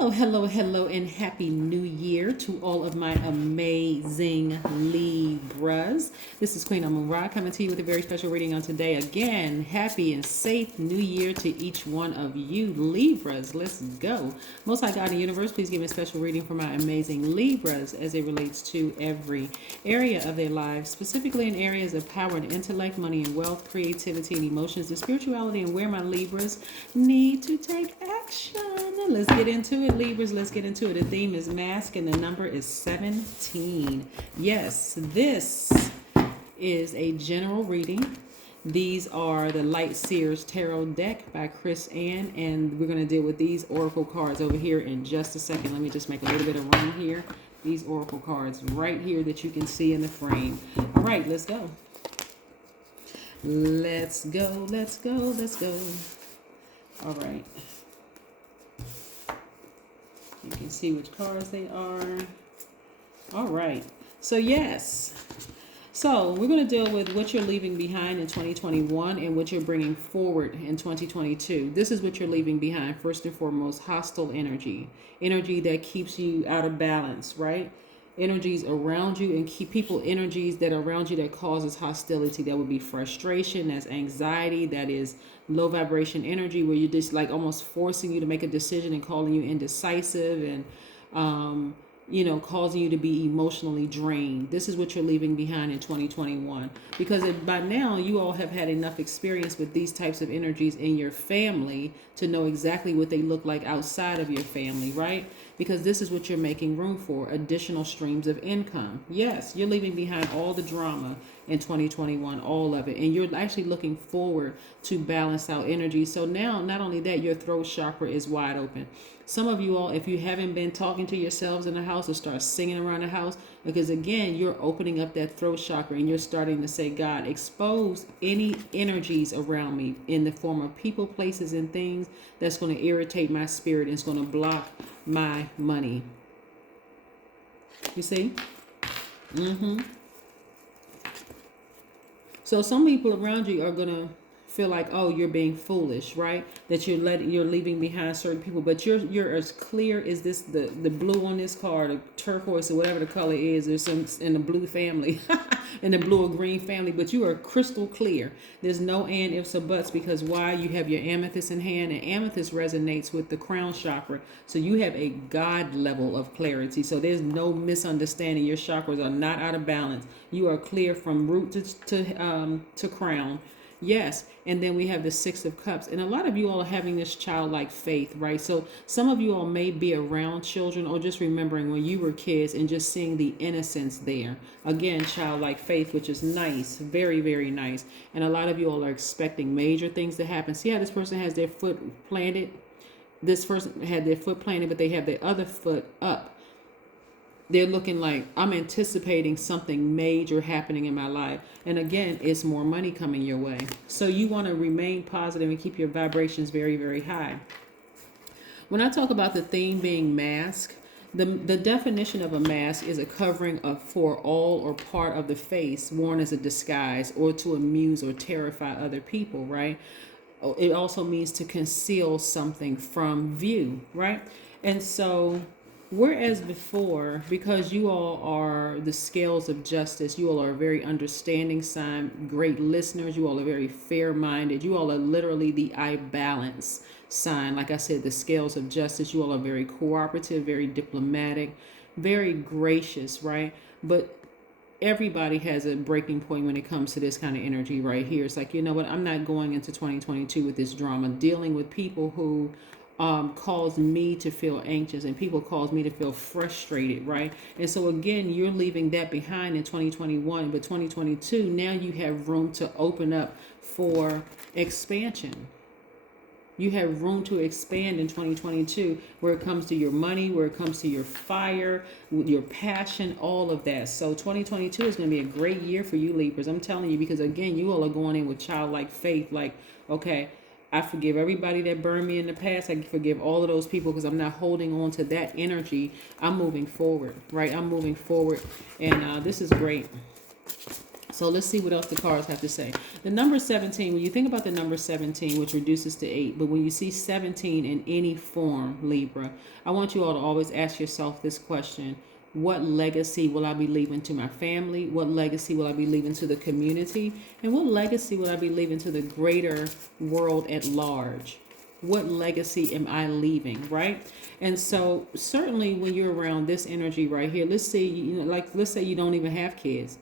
Hello, and happy new year to all of my amazing Libras. This is Queen Amun Ra coming to you with a very special reading on today. Again, happy and safe new year to each one of you Libras. Let's go. Most High God in the universe, please give me a special reading for my amazing Libras as it relates to every area of their lives, specifically in areas of power and intellect, money and wealth, creativity and emotions, the spirituality, and where my Libras need to take action. Let's get into it, Libras. Let's get into it. The theme is mask and the number is 17. Yes, this is a general reading. These are the Light Seers Tarot deck by Chris Ann, and we're going to deal with these oracle cards over here in just a second. Let me just make a little bit of room here. These oracle cards right here that you can see in the frame. All right, let's go. Let's go. All right. You can see which cards they are. All right. So yes. So we're going to deal with what you're leaving behind in 2021 and what you're bringing forward in 2022. This is what you're leaving behind. First and foremost, hostile energy. Energy that keeps you out of balance, right? Energies around you and keep people energies that are around you that causes hostility. That would be frustration, that's anxiety, that is low vibration energy where you're just like almost forcing you to make a decision and calling you indecisive and causing you to be emotionally drained. This is what you're leaving behind in 2021. Because by now, you all have had enough experience with these types of energies in your family to know exactly what they look like outside of your family, right? Because this is what you're making room for, additional streams of income. Yes, you're leaving behind all the drama in 2021, all of it. And you're actually looking forward to balance out energy. So now, not only that, your throat chakra is wide open. Some of you all, if you haven't been talking to yourselves in the house, or start singing around the house, because again, you're opening up that throat chakra and you're starting to say, God, expose any energies around me in the form of people, places, and things that's going to irritate my spirit and it's going to block my money. You see? So some people around you are going to feel like, oh, you're being foolish, right? That you're leaving behind certain people, but you're as clear as this, the blue on this card, or turquoise, or whatever the color is. There's some in the blue family, in the blue or green family, but you are crystal clear. There's no and, ifs, or buts, because why? You have your amethyst in hand, and amethyst resonates with the crown chakra. So you have a God level of clarity. So there's no misunderstanding. Your chakras are not out of balance. You are clear from root to crown. Yes, and then we have the Six of Cups. And a lot of you all are having this childlike faith, right? So some of you all may be around children or just remembering when you were kids and just seeing the innocence there. Again, childlike faith, which is nice, very, very nice. And a lot of you all are expecting major things to happen. See how this person has their foot planted? This person had their foot planted, but they have their other foot up. They're looking like, I'm anticipating something major happening in my life. And again, it's more money coming your way. So you want to remain positive and keep your vibrations very, very high. When I talk about the theme being mask, the definition of a mask is a covering for all or part of the face worn as a disguise or to amuse or terrify other people, right? It also means to conceal something from view, right? And so whereas before, because you all are the scales of justice, you all are a very understanding sign, great listeners, you all are very fair-minded, you all are literally the I balance sign. Like I said, the scales of justice, you all are very cooperative, very diplomatic, very gracious, right? But everybody has a breaking point when it comes to this kind of energy right here. It's like, you know what, I'm not going into 2022 with this drama, dealing with people who cause me to feel anxious and people cause me to feel frustrated, right? And so again, you're leaving that behind in 2021, but 2022, now you have room to open up for expansion. You have room to expand in 2022 where it comes to your money, where it comes to your fire, your passion, all of that. So 2022 is going to be a great year for you Libras. I'm telling you, because again, you all are going in with childlike faith. Like, okay, I forgive everybody that burned me in the past. I forgive all of those people because I'm not holding on to that energy. I'm moving forward, right? I'm moving forward. And this is great. So let's see what else the cards have to say. The number 17, when you think about the number 17, which reduces to 8, but when you see 17 in any form, Libra, I want you all to always ask yourself this question. What legacy will I be leaving to my family? What legacy will I be leaving to the community? And what legacy will I be leaving to the greater world at large? What legacy am I leaving, right? And so certainly when you're around this energy right here, let's say, let's say you don't even have kids.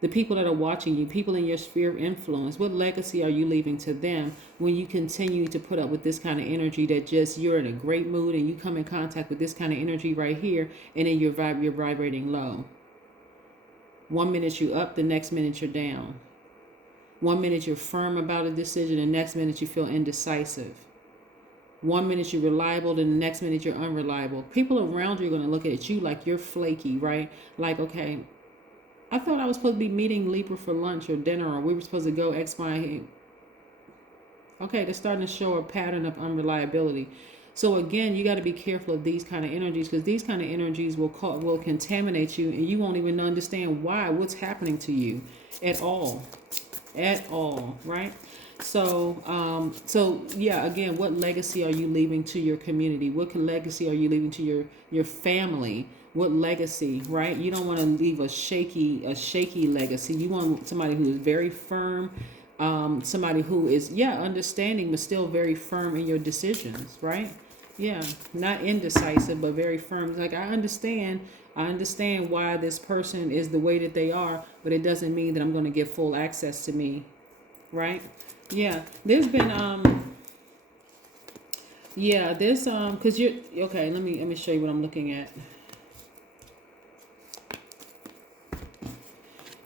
The people that are watching you, people in your sphere of influence, what legacy are you leaving to them when you continue to put up with this kind of energy that just you're in a great mood and you come in contact with this kind of energy right here and then you're vibrating low. 1 minute you're up, the next minute you're down. 1 minute you're firm about a decision, the next minute you feel indecisive. 1 minute you're reliable, then the next minute you're unreliable. People around you are going to look at you like you're flaky, right? Like, okay, I thought I was supposed to be meeting Libra for lunch or dinner, or we were supposed to go X, Y. Okay, they're starting to show a pattern of unreliability. So again, you got to be careful of these kind of energies, because these kind of energies will contaminate you, and you won't even understand what's happening to you at all, right? So, yeah, again, what legacy are you leaving to your community? What legacy are you leaving to your family? What legacy, right? You don't want to leave a shaky legacy. You want somebody who is very firm, somebody who is, understanding, but still very firm in your decisions, right? Yeah, not indecisive, but very firm. Like, I understand why this person is the way that they are, but it doesn't mean that I'm going to get full access to me, right? Yeah, there's been because you're okay. Let me show you what I'm looking at.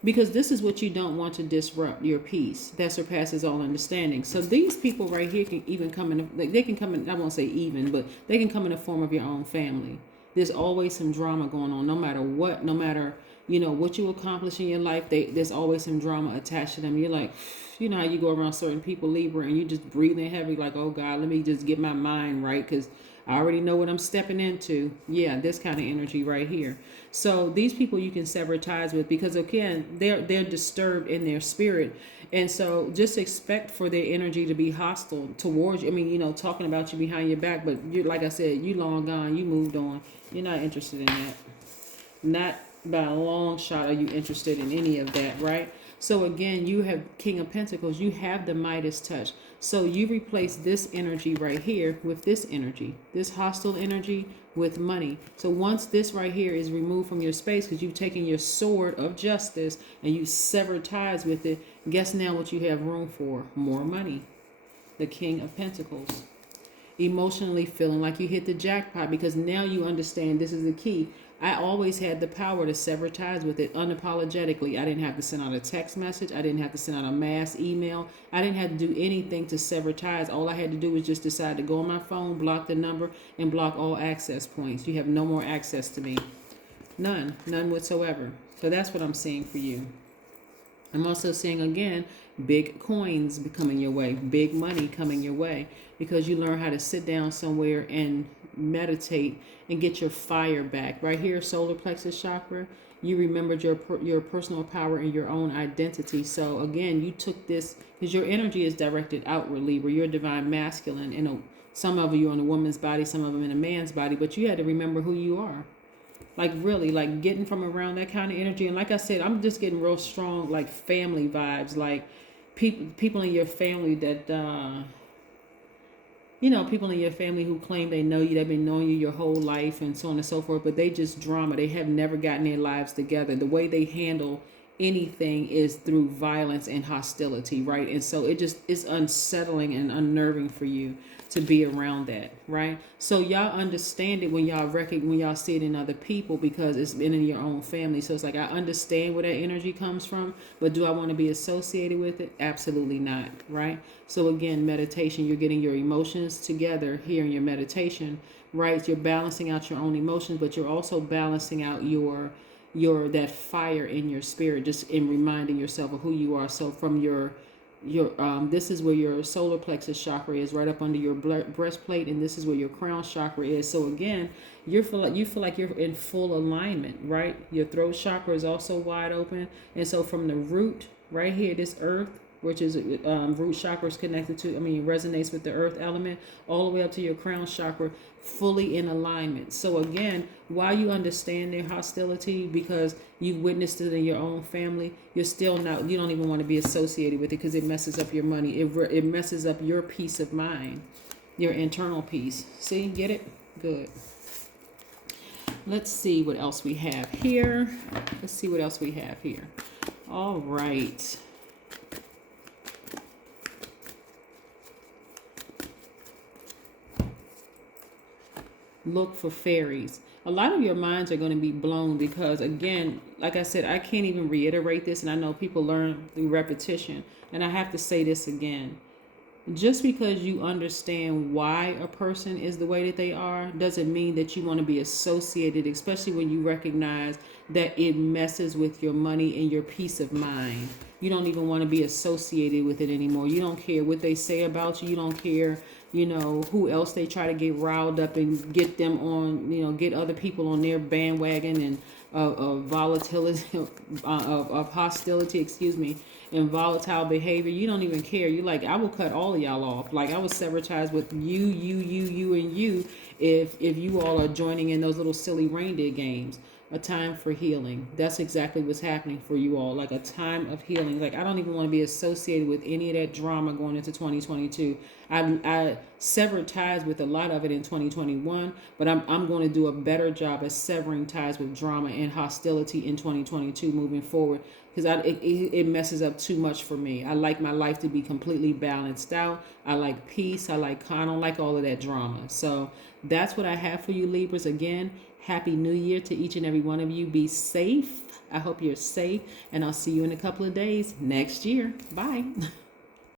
Because this is what you don't want to disrupt, your peace that surpasses all understanding. So these people right here can even come in, they can come in, I won't say even, but they can come in the form of your own family. There's always some drama going on, no matter what, no matter, what you accomplish in your life, there's always some drama attached to them. You're like, you know how you go around certain people, Libra, and you just breathing heavy, like, oh God, let me just get my mind right, because I already know what I'm stepping into. Yeah, this kind of energy right here. So these people you can sever ties with, because again, they're disturbed in their spirit. And so just expect for their energy to be hostile towards you. I mean, talking about you behind your back, but you, like I said, you long gone, you moved on. You're not interested in that. Not by a long shot are you interested in any of that, right? So again, you have King of Pentacles, you have the Midas touch. So you replace this energy right here with this energy, this hostile energy with money. So once this right here is removed from your space, because you've taken your sword of justice and you severed ties with it, guess now what you have room for? More money. The King of Pentacles. Emotionally feeling like you hit the jackpot, because now you understand this is the key. I always had the power to sever ties with it unapologetically. I didn't have to send out a text message. I didn't have to send out a mass email. I didn't have to do anything to sever ties. All I had to do was just decide to go on my phone, block the number, and block all access points. You have no more access to me. None whatsoever. So that's what I'm seeing for you. I'm also seeing, again, big coins coming your way, big money coming your way, because you learn how to sit down somewhere and meditate and get your fire back. Right here, solar plexus chakra, you remembered your personal power and your own identity. So again, you took this, because your energy is directed outwardly, where you're divine masculine, and some of you are in a woman's body, some of them in a man's body, but you had to remember who you are. Like really, like getting from around that kind of energy. And like I said, I'm just getting real strong, like family vibes, like people in your family that, people in your family who claim they know you, they've been knowing you your whole life and so on and so forth, but they just drama. They have never gotten their lives together. The way they handle anything is through violence and hostility, right? And so it just is unsettling and unnerving for you to be around that, right? So y'all understand it when y'all see it in other people, because it's been in your own family. So it's like, I understand where that energy comes from, but do I want to be associated with it? Absolutely not, right? So again, meditation, you're getting your emotions together here in your meditation, right? You're balancing out your own emotions, but you're also balancing out your that fire in your spirit, just in reminding yourself of who you are. So from your your this is where your solar plexus chakra is, right up under your breastplate, and this is where your crown chakra is. So again, you feel like you're in full alignment, right? Your throat chakra is also wide open, and so from the root right here, this earth, which is root chakra is connected to, resonates with the earth element, all the way up to your crown chakra, fully in alignment. So again, while you understand their hostility because you've witnessed it in your own family, you don't even want to be associated with it because it messes up your money. It messes up your peace of mind, your internal peace. See, get it? Good. Let's see what else we have here. All right. Look for fairies. A lot of your minds are going to be blown because, again, like I said, I can't even reiterate this, and I know people learn through repetition, and I have to say this again. Just because you understand why a person is the way that they are doesn't mean that you want to be associated, especially when you recognize that it messes with your money and your peace of mind. You don't even want to be associated with it anymore. You don't care what they say about you. You don't care, who else they try to get riled up and get them on, get other people on their bandwagon and of volatility, of hostility, and volatile behavior. You don't even care. You're like, I will cut all of y'all off. Like, I will sever ties with you, and you if you all are joining in those little silly reindeer games. A time for healing. That's exactly what's happening for you all. Like a time of healing. Like, I don't even want to be associated with any of that drama going into 2022. I severed ties with a lot of it in 2021, but I'm going to do a better job at severing ties with drama and hostility in 2022 moving forward, because it messes up too much for me. I like my life to be completely balanced out. I like peace. I don't like all of that drama. So that's what I have for you, Libras. Again, Happy New Year to each and every one of you. Be safe. I hope you're safe, and I'll see you in a couple of days next year. Bye.